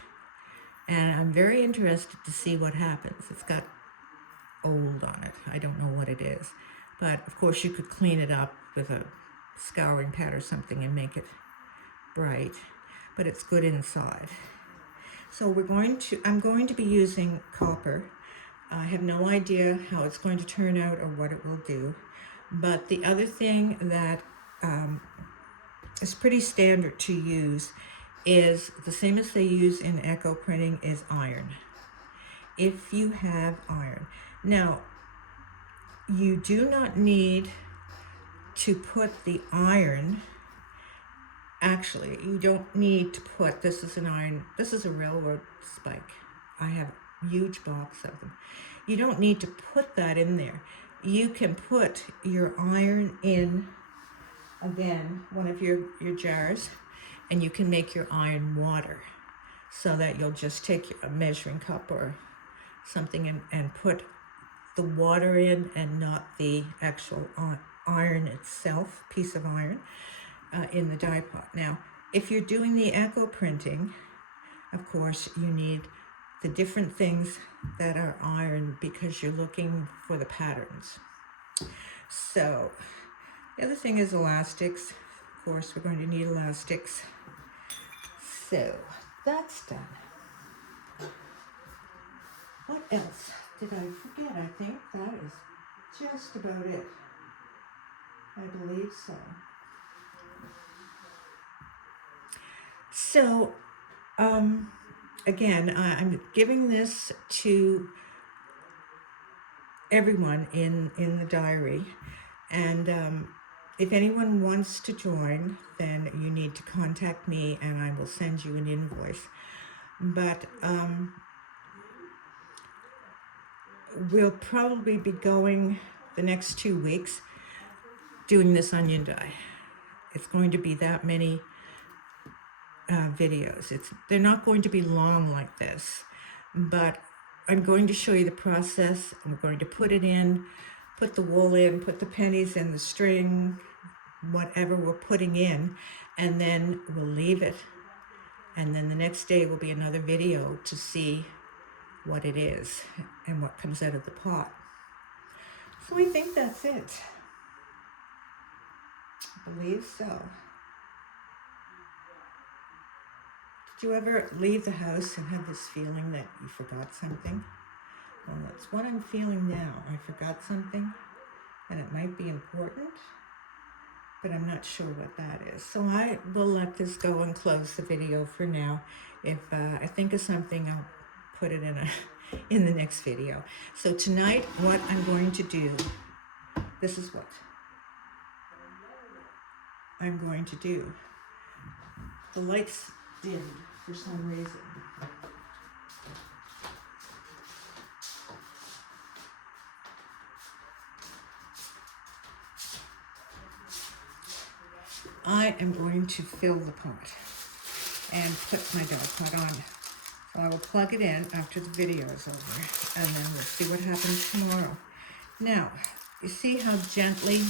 And I'm very interested to see what happens. It's got old on it. I don't know what it is. But of course you could clean it up with a scouring pad or something and make it bright. But it's good inside. So I'm going to be using copper. I have no idea how it's going to turn out or what it will do. But the other thing that is pretty standard to use is the same as they use in echo printing is iron. If you have iron. Now, you do not need to put the iron, actually, you don't need to put, this is an iron, this is a railroad spike. I have a huge box of them. You don't need to put that in there. You can put your iron in, again, one of your jars, and you can make your iron water so that you'll just take a measuring cup or something and put the water in and not the actual iron itself, piece of iron, in the dye pot. Now, if you're doing the echo printing, of course, you need the different things that are iron because you're looking for the patterns. So, the other thing is elastics. Of course, we're going to need elastics. So, that's done. What else did I forget? I think that is just about it. I believe so. So, again, I'm giving this to everyone in the diary. And if anyone wants to join, then you need to contact me and I will send you an invoice. But we'll probably be going the next 2 weeks doing this onion dye. It's going to be that many videos. They're not going to be long like this, but I'm going to show you the process. I'm going to put it in, put the wool in, put the pennies in, the string, whatever we're putting in, and then we'll leave it. And then the next day will be another video to see what it is and what comes out of the pot. So I think that's it. I believe so. Did you ever leave the house and have this feeling that you forgot something? Well, that's what I'm feeling now. I forgot something, and it might be important, but I'm not sure what that is. So I will let this go and close the video for now. If I think of something, I'll put it in the next video. So tonight, what I'm going to do, this is what I'm going to do. The lights dimmed for some reason. I am going to fill the pot and put my dye pot on. So I will plug it in after the video is over, and then we'll see what happens tomorrow. Now, you see how gently,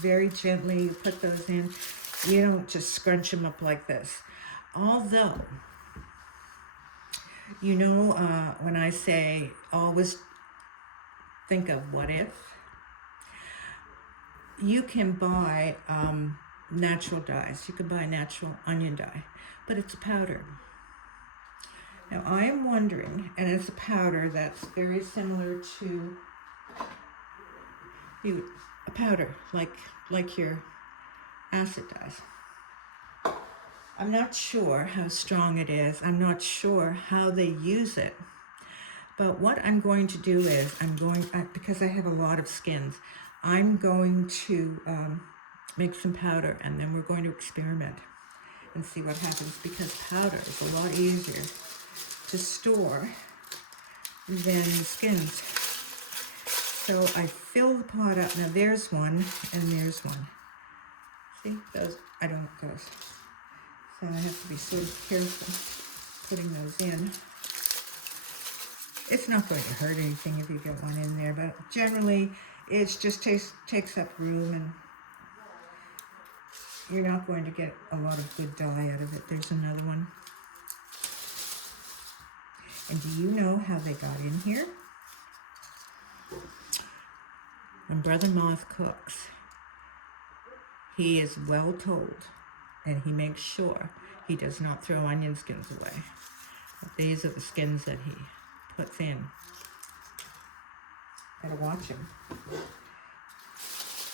very gently you put those in? You don't just scrunch them up like this. think of what if. You can buy natural dyes. You can buy natural onion dye, but it's a powder. Now I am wondering, and it's a powder that's very similar to a powder like your acid dyes. I'm not sure how strong it is. I'm not sure how they use it. But what I'm going to do is because I have a lot of skins, I'm going to make some powder, and then we're going to experiment and see what happens, because powder is a lot easier to store than skins. So I fill the pot up. Now there's one and there's one. See, those, I don't want those. So I have to be sort of careful putting those in. It's not going to hurt anything if you get one in there, but generally it just takes up room, and you're not going to get a lot of good dye out of it. There's another one. And do you know how they got in here? When Brother Moth cooks, he is well told, and he makes sure he does not throw onion skins away. But these are the skins that he puts in. Gotta watch him.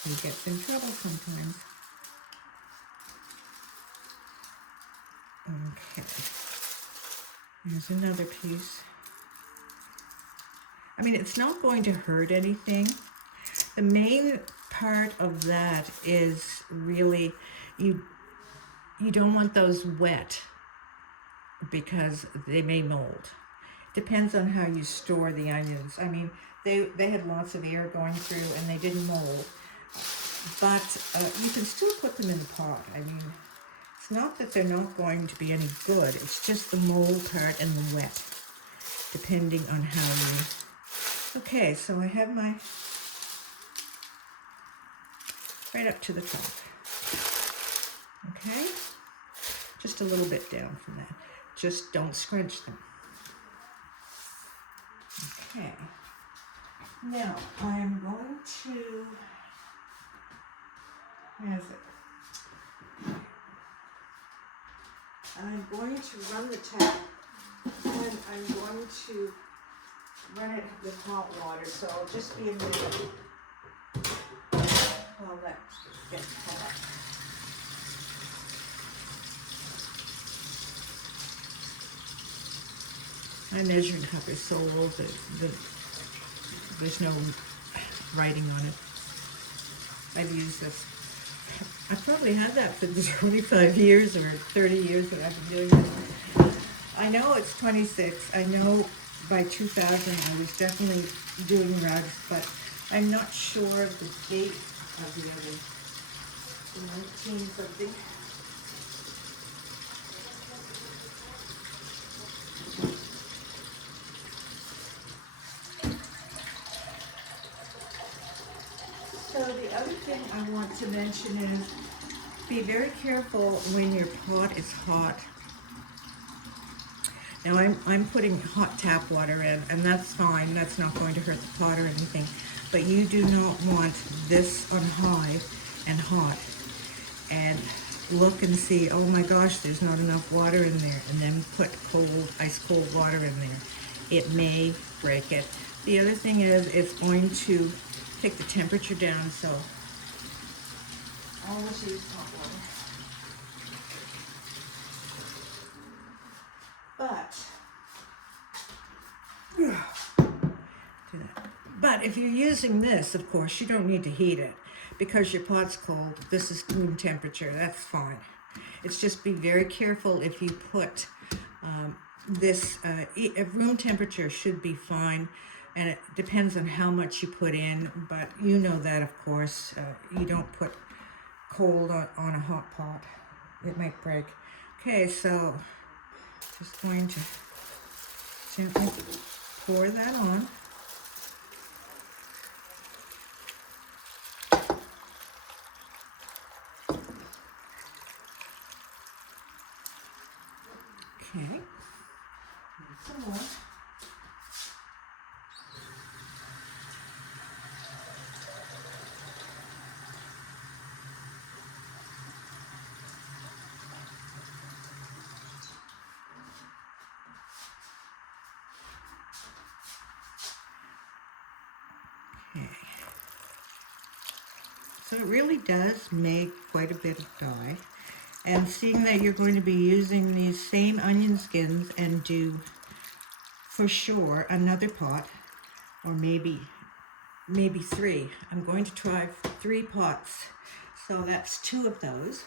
He gets in trouble sometimes. Okay. There's another piece. I mean, it's not going to hurt anything. The main part of that is really, you don't want those wet because they may mold. Depends on how you store the onions. I mean, they had lots of air going through and they didn't mold. But you can still put them in the pot. I mean, it's not that they're not going to be any good. It's just the mold part and the wet, depending on how you... Okay, so I have my... right up to the top. Okay? Just a little bit down from that. Just don't scrunch them. Okay. Now, I'm going to... where is it? I'm going to run the tap, and I'm going to run it with hot water, so I'll just be a minute while that gets hot. I measured Hupper Solo, there's no writing on it. I've used this. I probably had that for the 25 years or 30 years that I've been doing this. I know it's 26. I know by 2000 I was definitely doing rugs, but I'm not sure of the date of the other. 19 something. So the other thing I want to mention is be very careful when your pot is hot. Now I'm putting hot tap water in, and that's fine. That's not going to hurt the pot or anything. But you do not want this on high and hot and look and see, oh my gosh, there's not enough water in there, and then put ice cold water in there. It may break it. The other thing is it's going to take the temperature down, so always use hot water. But if you're using this, of course, you don't need to heat it because your pot's cold. This is room temperature. That's fine. It's just be very careful if you put this. Room temperature should be fine, and it depends on how much you put in. But you know that, of course, you don't put cold on a hot pot. It might break. Okay, so just going to gently pour that on. Okay, some more. So it really does make quite a bit of dye. And seeing that you're going to be using these same onion skins and do, for sure, another pot, or maybe 3. I'm going to try 3 pots. So that's 2 of those.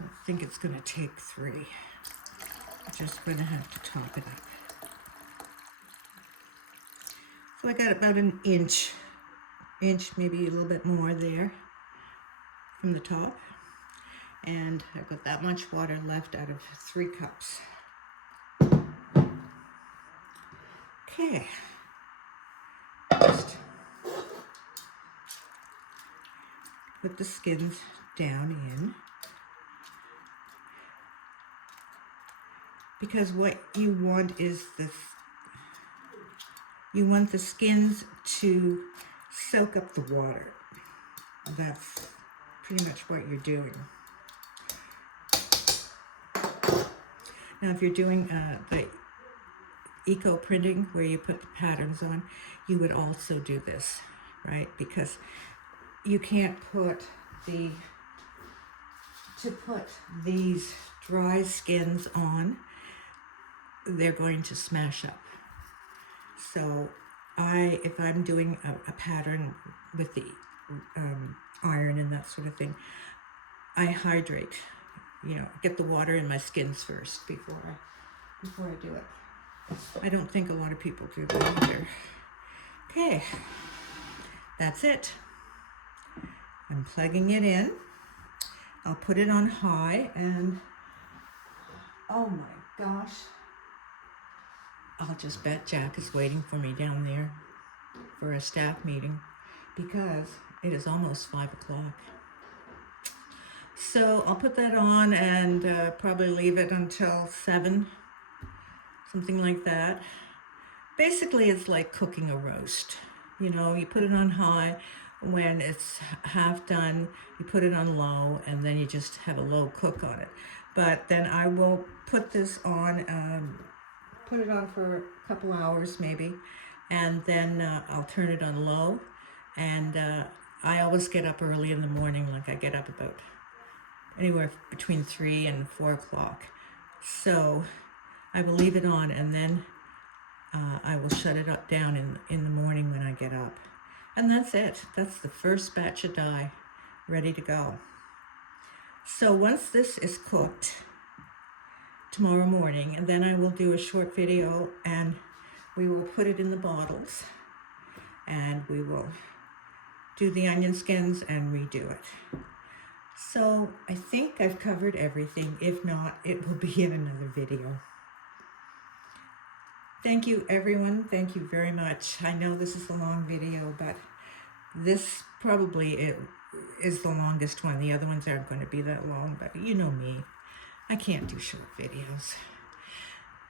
I think it's going to take 3. I'm just going to have to top it up. So I got about an inch, maybe a little bit more there from the top. And I've got that much water left out of 3 cups. Okay. Just put the skins down in. Because what you want is this, you want the skins to soak up the water. That's pretty much what you're doing. Now, if you're doing the eco printing where you put the patterns on, you would also do this, right? Because you can't put these dry skins on, they're going to smash up. So if I'm doing a pattern with the iron and that sort of thing, I hydrate, get the water in my skins first before I do it. I don't think a lot of people do that either. Okay, that's it. I'm plugging it in. I'll put it on high, and oh my gosh, I'll just bet Jack is waiting for me down there for a staff meeting because it is almost 5 o'clock. So I'll put that on and probably leave it until 7, something like that. Basically, it's like cooking a roast. You put it on high. When it's half done, you put it on low, and then you just have a low cook on it. But then I will put this on, put it on for a couple hours maybe, and then I'll turn it on low. And I always get up early in the morning, like I get up about anywhere between 3 and 4 o'clock. So I will leave it on, and then I will shut it up down in the morning when I get up. And that's it. That's the first batch of dye ready to go. So once this is cooked tomorrow morning, and then I will do a short video, and we will put it in the bottles, and we will do the onion skins and redo it. So I think I've covered everything. If not, it will be in another video. Thank you, everyone. Thank you very much. I know this is a long video, but this probably is the longest one. The other ones aren't going to be that long, but you know me. I can't do short videos.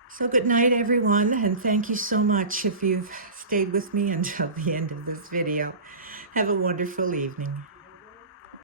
So good night, everyone, and thank you so much if you've stayed with me until the end of this video. Have a wonderful evening.